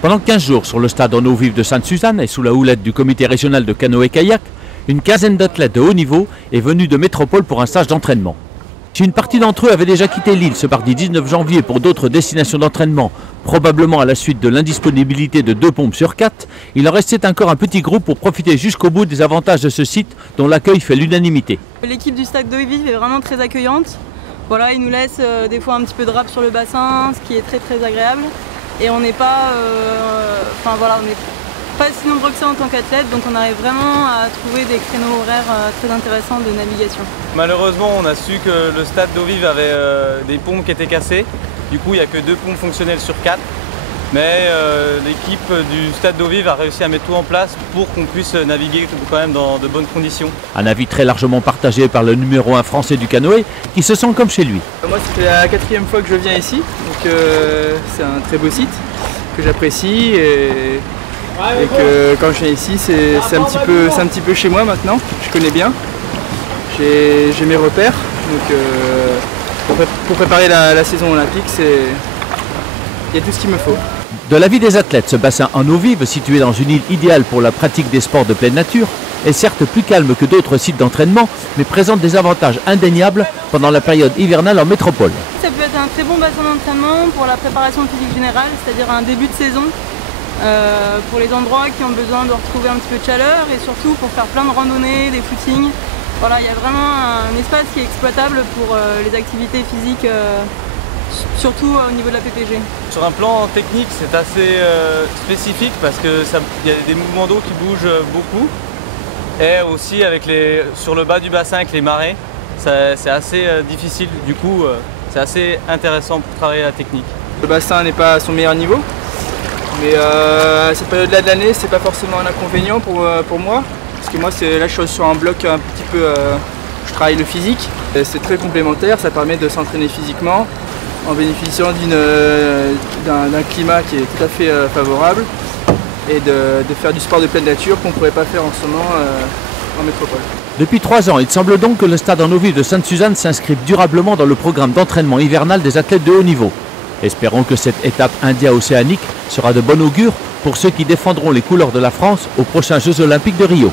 Pendant 15 jours, sur le stade en eau vive de Sainte-Suzanne et sous la houlette du comité régional de canoë-kayak, une quinzaine d'athlètes de haut niveau est venue de métropole pour un stage d'entraînement. Si une partie d'entre eux avait déjà quitté l'île ce mardi 19 janvier pour d'autres destinations d'entraînement, probablement à la suite de l'indisponibilité de 2 pompes sur 4, il en restait encore un petit groupe pour profiter jusqu'au bout des avantages de ce site dont l'accueil fait l'unanimité. L'équipe du stade d'eau vive est vraiment très accueillante. Voilà, ils nous laissent des fois un petit peu de râpe sur le bassin, ce qui est très très agréable. Et on n'est pas, on n'est pas si nombreux que ça en tant qu'athlète, donc on arrive vraiment à trouver des créneaux horaires très intéressants de navigation. Malheureusement, on a su que le stade d'eau vive avait des pompes qui étaient cassées. Du coup, il n'y a que 2 pompes fonctionnelles sur 4. Mais l'équipe du stade d'eau vive a réussi à mettre tout en place pour qu'on puisse naviguer quand même dans de bonnes conditions. Un avis très largement partagé par le numéro 1 français du canoë qui se sent comme chez lui. Moi, c'est la 4e fois que je viens ici, donc c'est un très beau site que j'apprécie et que quand je viens ici, c'est un petit peu chez moi maintenant. Je connais bien, j'ai mes repères, donc pour préparer la saison olympique, il y a tout ce qu'il me faut. De l'avis des athlètes, ce bassin en eau vive, situé dans une île idéale pour la pratique des sports de pleine nature, est certes plus calme que d'autres sites d'entraînement, mais présente des avantages indéniables pendant la période hivernale en métropole. Ça peut être un très bon bassin d'entraînement pour la préparation physique générale, c'est-à-dire un début de saison, pour les endroits qui ont besoin de retrouver un petit peu de chaleur et surtout pour faire plein de randonnées, des footings. Voilà, il y a vraiment un espace qui est exploitable pour les activités physiques. Surtout au niveau de la PPG. Sur un plan technique, c'est assez spécifique parce qu'il y a des mouvements d'eau qui bougent beaucoup. Et aussi sur le bas du bassin avec les marées, c'est assez difficile. Du coup, c'est assez intéressant pour travailler la technique. Le bassin n'est pas à son meilleur niveau, mais à cette période-là de l'année, c'est pas forcément un inconvénient pour moi. Parce que moi, là, je suis sur un bloc un petit peu, je travaille le physique. C'est très complémentaire, ça permet de s'entraîner physiquement en bénéficiant d'un climat qui est tout à fait favorable et de faire du sport de pleine nature qu'on ne pourrait pas faire en ce moment en métropole. Depuis 3 ans, il semble donc que le stade en eau vive de Sainte-Suzanne s'inscrive durablement dans le programme d'entraînement hivernal des athlètes de haut niveau. Espérons que cette étape india-océanique sera de bon augure pour ceux qui défendront les couleurs de la France aux prochains Jeux Olympiques de Rio.